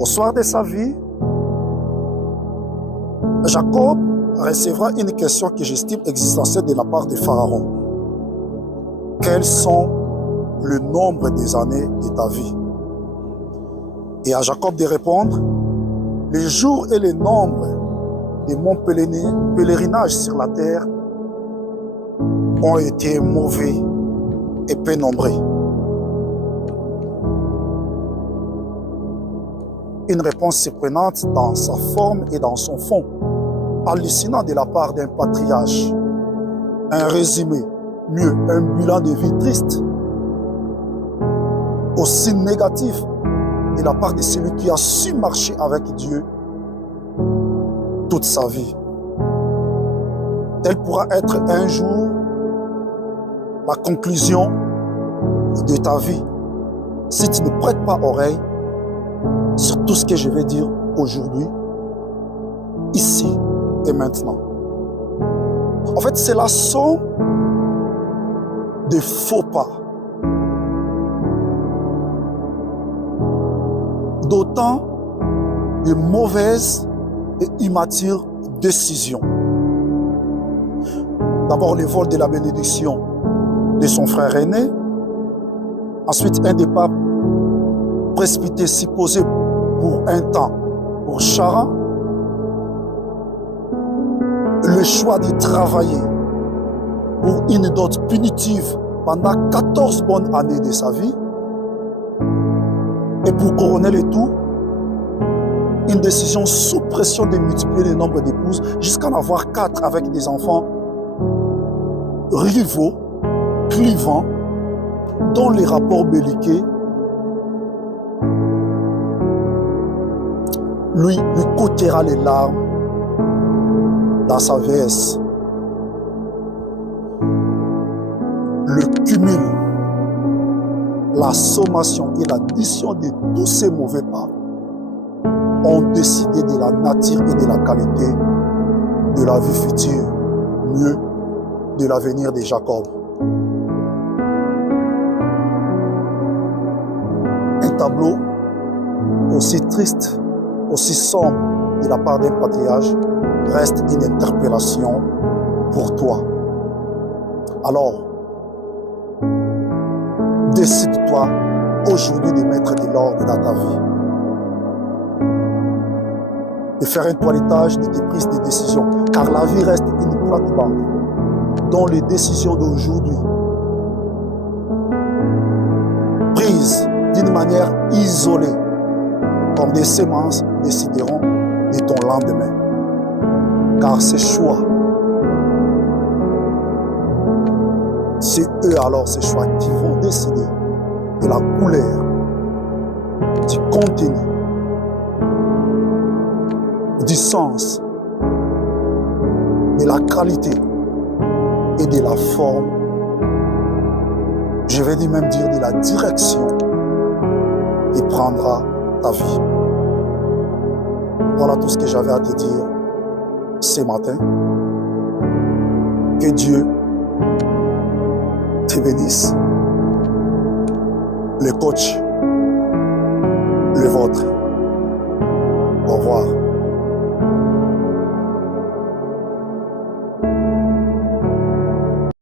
Au soir de sa vie, Jacob recevra une question que j'estime existentielle de la part de Pharaon. Quels sont le nombre des années de ta vie? Et à Jacob de répondre, les jours et le nombre de mon pèlerinage sur la terre ont été mauvais et peu nombreux. Une réponse surprenante dans sa forme et dans son fond, hallucinant de la part d'un patriarche. Un résumé, mieux, un bilan de vie triste, aussi négatif de la part de celui qui a su marcher avec Dieu toute sa vie. Elle pourra être un jour la conclusion de ta vie si tu ne prêtes pas oreille sur tout ce que je vais dire aujourd'hui, ici et maintenant. En fait, c'est la somme de faux pas, d'autant de mauvaises et immatures décisions. D'abord, le vol de la bénédiction de son frère aîné, ensuite un départ précipité supposé pour un temps pour Chara, le choix de travailler pour une dot punitive pendant 14 bonnes années de sa vie, et pour couronner le tout, une décision sous pression de multiplier le nombre d'épouses jusqu'à en avoir 4 avec des enfants rivaux, clivants, dont les rapports belliqueux lui coûtera les larmes dans sa vieillesse. Le cumul, la sommation et l'addition de tous ces mauvais pas ont décidé de la nature et de la qualité de la vie future, mieux de l'avenir de Jacob. Un tableau aussi triste, aussi sombre de la part d'un patriarche reste une interpellation pour toi. Alors, décide-toi aujourd'hui de mettre de l'ordre dans ta vie, de faire un toilettage de tes prises de décision, car la vie reste une plate-bande dont les décisions d'aujourd'hui, prises d'une manière isolée, comme des semences, décideront de ton lendemain. Car ces choix, c'est eux alors, ces choix, qui vont décider de la couleur, du contenu, du sens, de la qualité et de la forme, je vais même dire de la direction qui prendra ta vie. Voilà tout ce que j'avais à te dire ce matin. Que Dieu te bénisse. Le coach, le vôtre. Au revoir.